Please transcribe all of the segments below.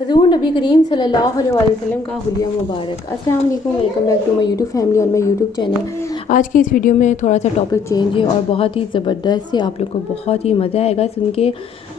حضور نبی کریم صلی اللہ علیہ وسلم کا حلیہ مبارک۔ السلام علیکم، welcome back to my YouTube family اور مائی یوٹیوب چینل۔ آج کی اس ویڈیو میں تھوڑا سا ٹاپک چینج ہے اور بہت ہی زبردست سے آپ لوگ کو بہت ہی مزہ آئے گا سن کے۔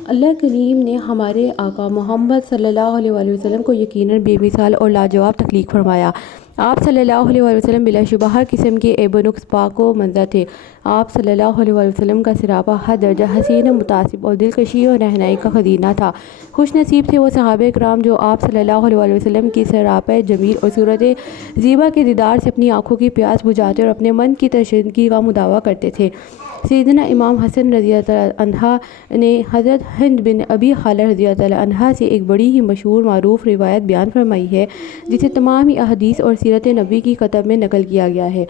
اللہ کریم نے ہمارے آقا محمد صلی اللہ علیہ وسلم کو یقیناً بے مثال اور لاجواب تخلیق فرمایا۔ آپ صلی اللہ علیہ وسلم بلا شبہ ہر قسم کے عیب و نقص پاک و منزہ تھے۔ آپ صلی اللہ علیہ وسلم کا سراپا ہر درجہ حسین، متعصب اور دلکشی اور رہنائی کا خزینہ تھا۔ خوش نصیب تھے وہ صحابہ کرام جو آپ صلی اللہ علیہ وسلم کی سراپا جمیل اور صورت زیبا کے دیدار سے اپنی آنکھوں کی پیاس بجھاتے اور اپنے من کی تشنگی کا مداوع کرتے تھے۔ سیدنا امام حسن رضی اللہ عنہ نے حضرت ہند بن ابی خالہ رضی اللہ عنہ سے ایک بڑی ہی مشہور معروف روایت بیان فرمائی ہے، جسے تمام ہی احادیث اور سیرت نبی کی کتب میں نقل کیا گیا ہے۔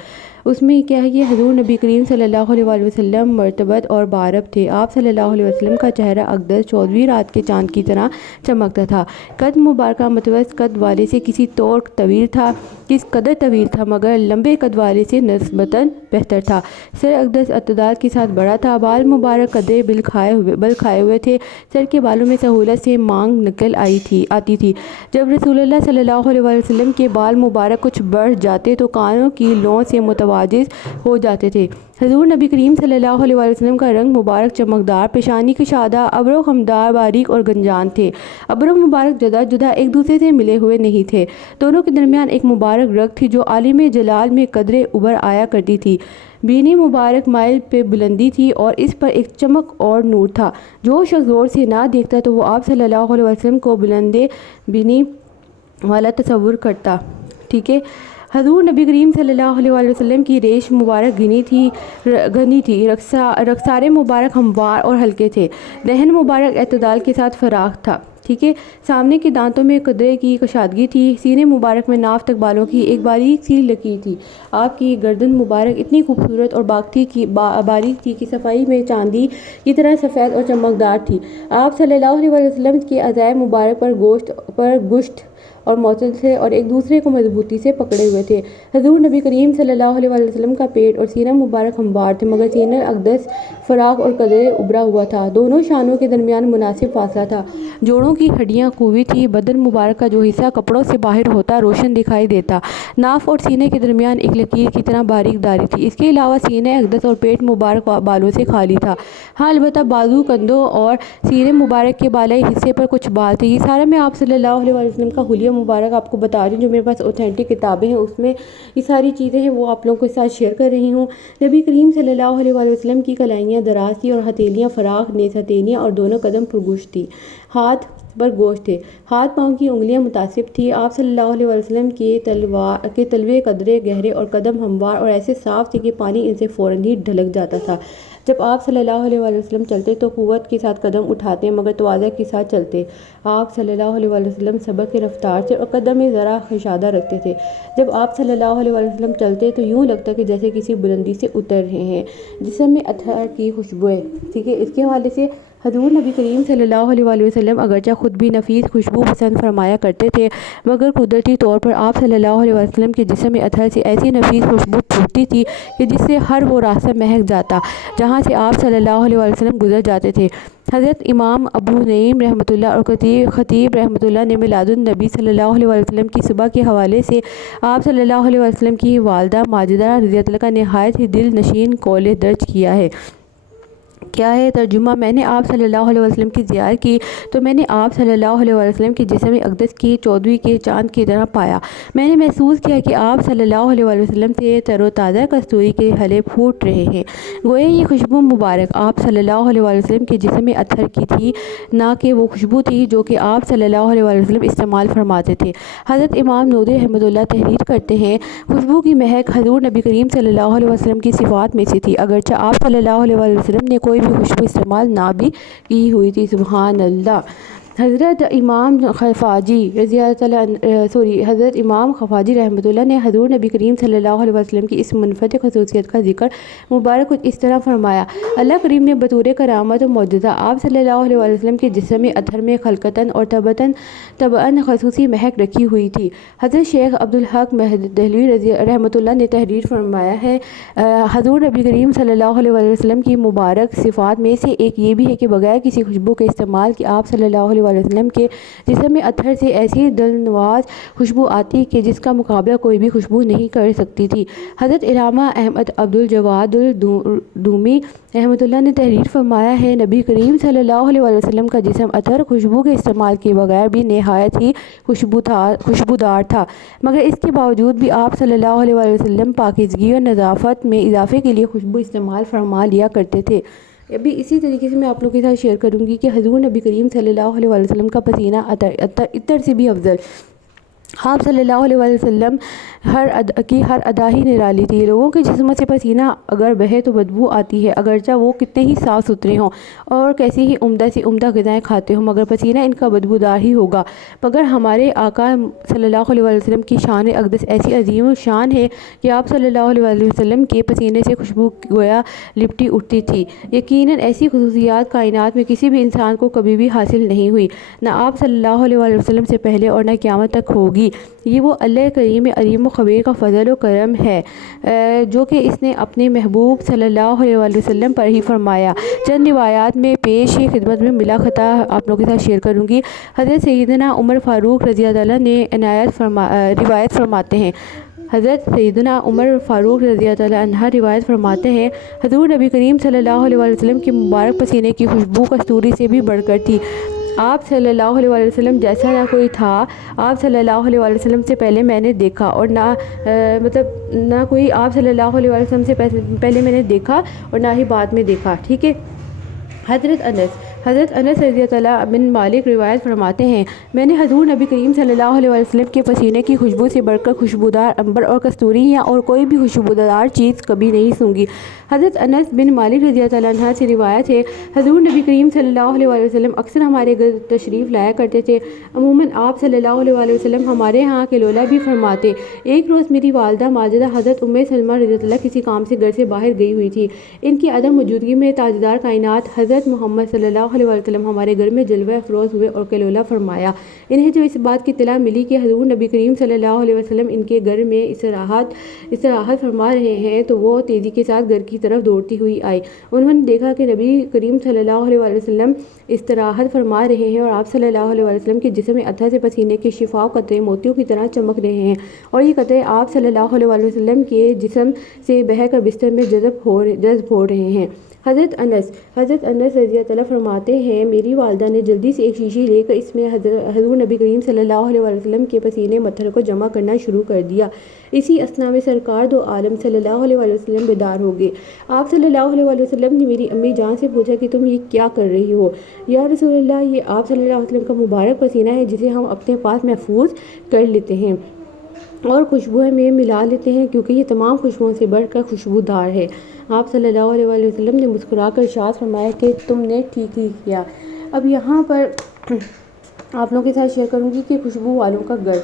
اس میں کیا ہے کہ حضور نبی کریم صلی اللہ علیہ وسلم مرتبت اور بارب تھے۔ آپ صلی اللہ علیہ وسلم کا چہرہ اقدس 14ویں رات کے چاند کی طرح چمکتا تھا۔ قد مبارکہ متوسط قد والے سے کسی طور طویل تھا، کس قدر طویل تھا مگر لمبے قد والے سے نسبتاً بہتر تھا۔ سر اقدس اعتدال کے ساتھ بڑا تھا، بال مبارک قدرے بل کھائے ہوئے تھے، سر کے بالوں میں سہولت سے مانگ نکل آتی تھی۔ جب رسول اللہ صلی اللہ علیہ وسلم کے بال مبارک کچھ بڑھ جاتے تو کانوں کی لووں سے متوازن ہو جاتے تھے۔ حضور نبی کریم صلی اللہ علیہ وسلم کا رنگ مبارک چمکدار، پیشانی کشادہ، ابرو خمدار، باریک اور گنجان تھے۔ ابرو مبارک جدا جدا ایک دوسرے سے ملے ہوئے نہیں تھے، دونوں کے درمیان ایک مبارک رگ تھی جو عالم جلال میں قدرے ابھر آیا کرتی تھی۔ بینی مبارک مائل پہ بلندی تھی اور اس پر ایک چمک اور نور تھا۔ جو شخص غور سے نہ دیکھتا تو وہ آپ صلی اللہ علیہ وسلم کو بلندے بینی والا تصور کرتا۔ ٹھیک ہے۔ حضور نبی کریم صلی اللہ علیہ وسلم کی ریش مبارک گھنی تھی، رخسار مبارک ہموار اور ہلکے تھے، دہن مبارک اعتدال کے ساتھ فراخ تھا۔ ٹھیک ہے۔ سامنے کے دانتوں میں قدرے کی کشادگی تھی، سینے مبارک میں ناف تک بالوں کی ایک باریک سی لکیر تھی۔ آپ کی گردن مبارک اتنی خوبصورت اور باریک تھی کہ صفائی میں چاندی کی طرح سفید اور چمکدار تھی۔ آپ صلی اللہ علیہ وسلم کے اعضائے مبارک پر گوشت اور معتدل تھے اور ایک دوسرے کو مضبوطی سے پکڑے ہوئے تھے۔ حضور نبی کریم صلی اللہ علیہ وسلم کا پیٹ اور سینہ مبارک ہموار تھے مگر سینہ اقدس فراخ اور قدرے ابھرا ہوا تھا۔ دونوں شانوں کے درمیان مناسب فاصلہ تھا۔ جوڑوں کی ہڈیاں قوی تھیں، بدن مبارک کا جو حصہ کپڑوں سے باہر ہوتا روشن دکھائی دیتا۔ ناف اور سینے کے درمیان ایک لکیر کی طرح باریک داری تھی۔ اس کے علاوہ سینہ اقدس اور پیٹ مبارک بالوں سے خالی تھا۔ ہاں البتہ بازو، کندھوں اور سینے مبارک کے بالائی حصے پر کچھ بال تھے۔ یہ سارا میں آپ صلی اللہ علیہ وسلم کا حلیہ مبارک آپ کو بتا رہی ہوں، جو میرے پاس اوتھینٹک کتابیں ہیں اس میں یہ ساری چیزیں ہیں، وہ آپ لوگوں کے ساتھ شیئر کر رہی ہوں۔ نبی کریم صلی اللہ علیہ وسلم کی کلائیاں دراز تھیں اور ہتھیلیاں فراخ، نیز ہتھیلیاں اور دونوں قدم پرگوشت تھی، ہاتھ پر گوشت تھے، ہاتھ پاؤں کی انگلیاں متصاب تھیں۔ آپ صلی اللہ علیہ وسلم کے تلوے قدرے گہرے اور قدم ہموار اور ایسے صاف تھے کہ پانی ان سے فوراً ہی ڈھلک جاتا تھا۔ جب آپ صلی اللہ علیہ وسلم چلتے تو قوت کے ساتھ قدم اٹھاتے مگر تواضع کے ساتھ چلتے۔ آپ صلی اللہ علیہ وسلم سبق رفتار سے اور قدم میں ذرا کشادہ رکھتے تھے۔ جب آپ صلی اللہ علیہ وسلم چلتے تو یوں لگتا کہ جیسے کسی بلندی سے اتر رہے ہیں، جسم میں عطر کی خوشبوئیں۔ ٹھیک ہے۔ اس کے حوالے سے حضور نبی کریم صلی اللہ علیہ وسلم اگرچہ خود بھی نفیس خوشبو پسند فرمایا کرتے تھے مگر قدرتی طور پر آپ صلی اللہ علیہ وسلم کے جسم میں عطر سے ایسی نفیس خوشبو پھوٹتی تھی کہ جس سے ہر وہ راستہ مہک جاتا جہاں سے آپ صلی اللہ علیہ وسلم گزر جاتے تھے۔ حضرت امام ابو نعیم رحمۃ اللہ اور خطیب رحمۃ اللہ نے میلاد النبی صلی اللہ علیہ وسلم کی صبح کے حوالے سے آپ صلی اللہ علیہ وسلم کی والدہ ماجدہ رضی اللہ کا نہایت ہی دل نشین قول درج کیا ہے۔ کیا ہے ترجمہ؟ میں نے آپ صلی اللہ علیہ وسلم کی زیارت کی تو میں نے آپ صلی اللہ علیہ وسلم کے جسم اقدس کی 14ویں کے چاند کی طرح پایا۔ میں نے محسوس کیا کہ آپ صلی اللہ علیہ وسلم سے تر و تازہ کستوری کے ہلے پھوٹ رہے ہیں، گویا یہ خوشبو مبارک آپ صلی اللہ علیہ وسلم کے جسم میں عطر کی تھی، نہ کہ وہ خوشبو تھی جو کہ آپ صلی اللہ علیہ وسلم استعمال فرماتے تھے۔ حضرت امام نوری رحمۃ اللہ تحریر کرتے ہیں، خوشبو کی مہک حضور نبی کریم صلی اللہ علیہ وسلم کی صفات میں سے تھی، اگرچہ آپ صلی اللہ علیہ وسلم نے کوئی بھی خوشبو استعمال نہ بھی کی ہوئی تھی۔ سبحان اللہ۔ حضرت امام خفاجی رحمۃ اللہ نے حضور نبی کریم صلی اللہ علیہ وسلم کی اس منفرد خصوصیت کا ذکر مبارک کچھ اس طرح فرمایا، اللہ کریم نے بطور کرامت و معجزہ آپ صلی اللہ علیہ وسلم کے جسم عطر میں خلقتاً اور طبعاً خصوصی مہک رکھی ہوئی تھی۔ حضرت شیخ عبدالحق دہلوی رحمۃ اللہ نے تحریر فرمایا ہے، حضور نبی کریم صلی اللہ علیہ وسلم کی مبارک صفات میں سے ایک یہ بھی ہے کہ بغیر کسی خوشبو کے استعمال کے آپ صلی اللہ علیہ वसल्लम के जिस्म में अत्थर से ऐसी दिलनवाज खुशबू आती कि जिसका मुकाबला कोई भी खुशबू नहीं कर सकती थी। हज़रत इल्हामा अहमद अब्दुल जवाद दूमी रहमतुल्लाह ने तहरीर फरमाया है, नबी करीम सल्लल्लाहु अलैहि वसल्लम का जिस्म अतर खुशबू के इस्तेमाल के बगैर भी नहायत ही खुशबूदार था, मगर इसके बावजूद भी आप सल्लल्लाहु अलैहि वसल्लम पाकीज़गी और नज़ाफ़त में इजाफ़े के लिए खुशबू इस्तेमाल फरमा लिया करते थे। अभी इसी तरीके से मैं आप लोगों के साथ शेयर करूँगी कि हज़ूर नबी करीम सल्लल्लाहु अलैहि वसल्लम का पसीना इत्तर से भी अफजल। आप सल्लल्लाहु अलैहि वसल्लम हर अदा ही निराली थी। लोगों के जिस्म से पसीना अगर बहे तो बदबू आती है, अगरचा वो कितने ही साफ़ सुथरे हों और कैसी ही उम्दा सी उम्दा ग़िज़ाएँ खाते हों, मगर पसीना इनका बदबूदार ही होगा। मगर हमारे आका सल्लल्लाहु अलैहि वसल्लम की शान अक़दस ऐसी अजीम शान है कि आप सल्लल्लाहु अलैहि वसल्लम के पसीने से खुशबू गोया लिपटी उठती थी। यकीनन ऐसी खुसूसियात कायनात में किसी भी इंसान को कभी भी हासिल नहीं हुई, ना आप सल्लल्लाहु अलैहि वसल्लम से पहले और न क़यामत तक होगी। ये वो अल्लाह करीम अलीम ख़बीर का फ़ज़ल व करम है जो कि इसने अपने महबूब सल्लल्लाहु अलैहि वसल्लम पर ही फरमाया। चंद रिवायात में पेश खिदमत में मिला खता आप लोगों के साथ शेयर करूँगी। हज़रत सैयदना उमर फ़ारूक रज़ियल्लाहु अन्हु ने रिवायत फरमाते हैं, हज़रत सैयदना उमर फ़ारूक रज़ियल्लाहु अन्हु रिवायत फरमाते हैं, हज़ूर नबी करीम सल्लल्लाहु अलैहि वसल्लम के मुबारक पसीने की खुशबू कस्तूरी से भी बढ़कर थी। आप सल्लल्लाहु अलैहि वसल्लम जैसा ना कोई था, आप सल्लल्लाहु अलैहि वसल्लम से पहले मैंने देखा और ना कोई आप सल्लल्लाहु अलैहि वसल्लम से पहले मैंने देखा और ना ही बाद में देखा। ठीक है। हज़रत अनस रज़ियल्लाहु बिन मालिक रिवायत फरमाते हैं, मैंने हज़ूर नबी करीम सल्लल्लाहु अलैहि वसल्लम के पसीने की खुशबू से बढ़कर खुशबूदार अंबर और कस्तूरी या और कोई भी खुशबूदार चीज़ कभी नहीं सूंघी। हज़रत अनस बिन मालिक रज़ियल्लाहु अन्हु से रिवायत है, हज़ूर नबी करीम सल्लल्लाहु अलैहि वसल्लम अक्सर हमारे घर तशरीफ़ लाया करते थे। अमूमन आप सल्लल्लाहु अलैहि वसल्लम हमारे यहाँ किलोला भी फरमाते। एक रोज़ मेरी वालदा माजिदा हज़रत उम्मे सलमा रज़ियल्लाहु किसी काम से घर से बाहर गई हुई थी। इनकी अदम मौजूदगी में ताजदार कायनात हज़रत मोहम्मद सल्लल्लाहु अलैहि वसल्लम हमारे घर में जलवा अफरोज़ हुए और कलोला फरमाया। इन्हें जो इस बात की इत्तला मिली कि हज़ूर नबी करीम सल्लल्लाहु अलैहि वसल्लम इनके घर में इस्तराहत फरमा रहे हैं, तो वो तेज़ी के साथ घर की तरफ दौड़ती हुई आई। उन्होंने देखा कि नबी करीम सल्लल्लाहु अलैहि वसल्लम इस्तराहत फरमा रहे हैं और आप सल्लल्लाहु अलैहि वसल्लम के जिस्म में अत्थर से पसीने के शिफाफ कतरे मोतियों की तरह चमक रहे हैं और ये कतरे आप सल्लल्लाहु अलैहि वसल्लम के जिस्म से बहकर बिस्तर में जज़्ब हो रहे हैं। हज़रत अनस रज़ियल्लाहु फरमाते हैं, मेरी वालदा ने जल्दी से एक शीशी लेकर इसमें हज़ूर नबी करीम सल्लल्लाहु अलैहि वसल्लम के पसीने मत्थर को जमा करना शुरू कर दिया। इसी असना में सरकार दो आलम सल्लल्लाहु अलैहि वसल्लम बेदार हो गए। आप सल्लल्लाहु अलैहि वसल्लम ने मेरी अम्मी जान से पूछा कि तुम ये क्या कर रही हो? या रसूलल्लाह, ये आप सल्लल्लाहु अलैहि वसल्लम का मुबारक पसीना है जिसे हम अपने पास महफूज कर लेते हैं और खुशबू में मिला लेते हैं, क्योंकि ये तमाम खुशबुओं से बढ़कर खुशबूदार है। आप सल्लल्लाहु अलैहि वसल्लम ने मुस्कुराकर इरशाद फरमाया कि तुमने ठीक ही किया। अब यहाँ पर आप लोगों के साथ शेयर करूँगी कि खुशबू वालों का घर।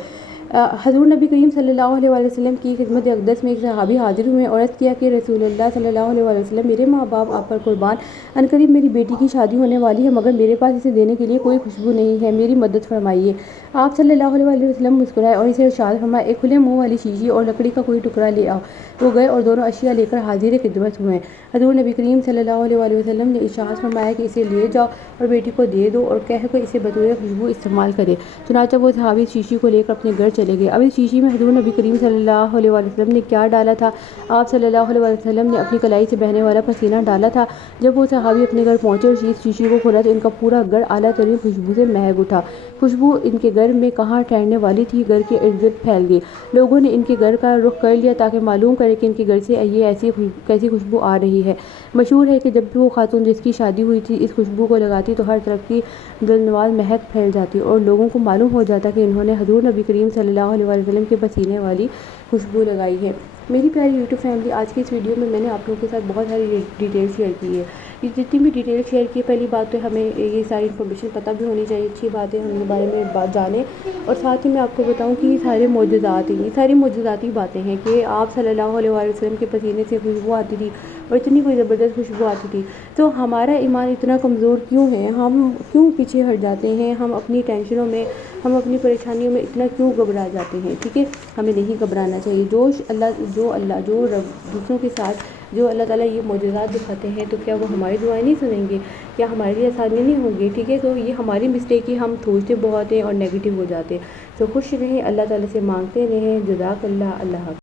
हज़ूर नबी करीम सल्लल्लाहु अलैहि वसल्लम की खिदमत अक़दस में एक सहाबी हाजिर हुए और अर्ज़ किया कि रसूलुल्लाह सल्लल्लाहु अलैहि वसल्लम, मेरे माँ बाप आप पर कुर्बान, अनकरीब मेरी बेटी की शादी होने वाली है, मगर मेरे पास इसे देने के लिए कोई खुशबू नहीं है, मेरी मदद फरमाइए। आप सल्लल्लाहु अलैहि वसल्लम मुस्कुराए और इसे इरशाद फरमाया, एक खुले मुँह वाली शीशी और लकड़ी का कोई टुकड़ा ले आओ। वो गए और दोनों अशिया लेकर हाजिर खिदमत हुए। हज़ूर नबी करीम सल्लल्लाहु अलैहि वसल्लम ने इरशाद फरमाया कि इसे ले जाओ और बेटी को दे दो और कह कर इसे बतौर खुशबू इस्तेमाल करे। चुनांचे वो सहाबी शीशी को लेकर अपने घर चले गए। अब इस शीशी में हज़ूर नबी करीम सल्लल्लाहु अलैहि वसल्लम ने क्या डाला था? आप सल्लल्लाहु अलैहि वसल्लम ने अपनी कलाई से बहने वाला पसीना डाला था। जब वो सहाबी अपने घर पहुँचे और शीशी को खोला तो इनका पूरा घर आला तरीन खुशबू से महक उठा। खुशबू इनके घर में कहाँ ठहरने वाली थी, घर के इर्द गिर्द फैल गई। लोगों ने इनके घर का रुख कर लिया ताकि मालूम करे कि इनके घर से ये ऐसी कैसी खुशबू आ रही है। मशहूर है कि जब भी वो खातून जिसकी शादी हुई थी इस खुशबू को लगाती तो हर तरफ की दिलनवाज महक फैल जाती और लोगों को मालूम हो जाता कि इन्होंने हज़ूर नबी करीम सल्लल्लाहु अलैहि वसल्लम के पसीने वाली खुशबू लगाई है। मेरी प्यारी यूट्यूब फैमिली, आज की इस वीडियो में मैंने आप लोगों के साथ बहुत सारी डिटेल शेयर की है। ये जितनी भी डिटेल शेयर की, पहली बात तो हमें ये सारी इन्फॉर्मेशन पता भी होनी चाहिए, अच्छी बात है हम इनके बारे में बात जानें। और साथ ही मैं आपको बताऊं कि ये सारे मौजूदात हैं, ये सारी मौजूदाती बातें हैं कि आप सल्लल्लाहु अलैहि वसल्लम के पसीने से खुशबू आती थी और इतनी कोई ज़बरदस्त खुशबू आती थी। तो हमारा ईमान इतना कमज़ोर क्यों है? हम क्यों पीछे हट जाते हैं? हम अपनी टेंशनों में, हम अपनी परेशानियों में इतना क्यों घबरा जाते हैं? ठीक है, हमें नहीं घबराना चाहिए। जो दूसरों के साथ جو اللہ تعالیٰ یہ معجزات دکھاتے ہیں تو کیا وہ ہماری دعائیں نہیں سنیں گے؟ کیا ہمارے لیے آسانی نہیں ہوگی؟ ٹھیک ہے، تو یہ ہماری مسٹیک ہے، ہم سوچتے بہت ہیں اور نیگیٹو ہو جاتے ہیں۔ تو خوش رہیں، اللہ تعالیٰ سے مانگتے رہیں۔ جزاک اللہ، اللہ حافظ۔